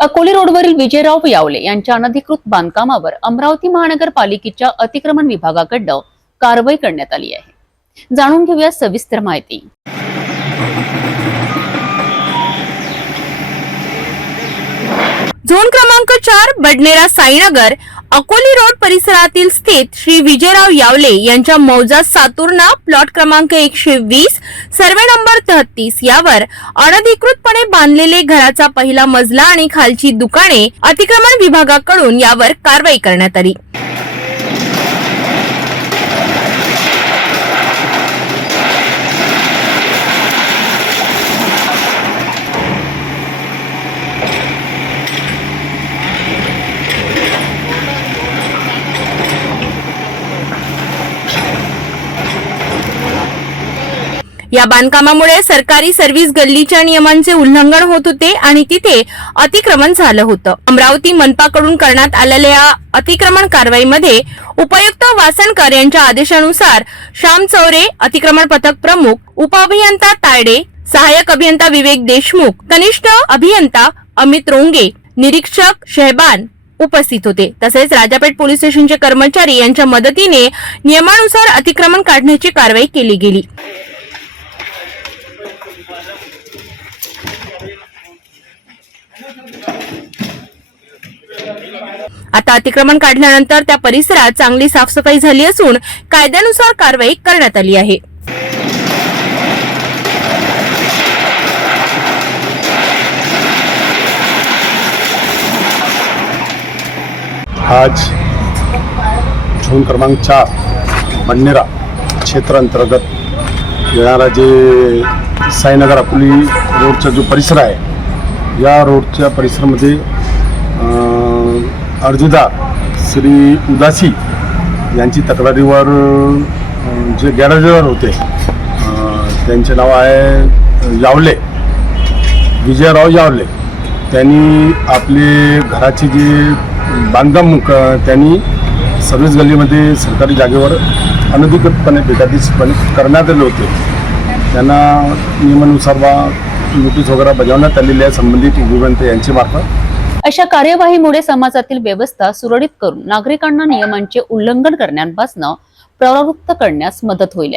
अकोली रोडवरील विजयराव यावले यांच्या अनधिकृत बांधकामावर अमरावती महानगरपालिकेच्या अतिक्रमण विभागाकडून कारवाई करण्यात आली आहे। जाणून घेऊया सविस्तर माहिती। झोन क्रमांक 4 बडनेरा साईनगर अकोली रोड परिसरातील स्थित श्री विजयराव यावले यांच्या मौजा सातुर्ना प्लॉट क्रमांक 120 सर्वे नंबर 33 यावर अनधिकृतपणे बांधलेले घराचा पहिला मजला आणि खालची दुकाने अतिक्रमण विभागाकडून यावर कारवाई करण्यात आली। या बांधकामामुळे सरकारी सर्व्हिस गल्लीच्या नियमांचे उल्लंघन होत होते आणि तिथे अतिक्रमण झालं होतं। अमरावती मनपाकडून करण्यात आलेल्या अतिक्रमण कारवाईमध्ये उपायुक्त वासनकर यांच्या आदेशानुसार श्याम चौरे, अतिक्रमण पथक प्रमुख, उपअभियंता तायडे, सहाय्यक अभियंता विवेक देशमुख, कनिष्ठ अभियंता अमित रोंगे, निरीक्षक शेहबान उपस्थित होते। तसेच राजापेठ पोलीस स्टेशनचे कर्मचारी यांच्या मदतीने नियमानुसार अतिक्रमण काढण्याची कारवाई केली गेली। आता अतिक्रमण काढल्यानंतर त्या परिसरात चांगली साफसफाई झाली असून कायद्यानुसार कारवाई करण्यात आली आहे। आज झोन क्रमांक 4 बडनेरा क्षेत्र अंतर्गत येणारा जे साईनगर अकोली रोडचा जो परिसर आहे, या रोडच्या परिसरामध्ये अर्जदार श्री उदासी यांची तक्रारीवर जे गॅरेजवर होते त्यांचे नाव आहे यावले, विजयराव यावले, त्यांनी आपले घराचे जे बांधकाम त्यांनी सर्व्हिस गल्लीमध्ये सरकारी जागेवर अनधिकृतपणे बेकायदेशीरपणे करण्यात आले होते। त्यांना नियमानुसार नोटीस वगैरे बजावण्यात आलेली आहे संबंधित उपअभियंता यांच्या मार्फत। अशा कार्यवाहीमुळे समाजातील व्यवस्था सुरळीत करून नागरिकांना नियमांचे उल्लंघन करण्यापासून प्रवृत्त करण्यास मदत होईल।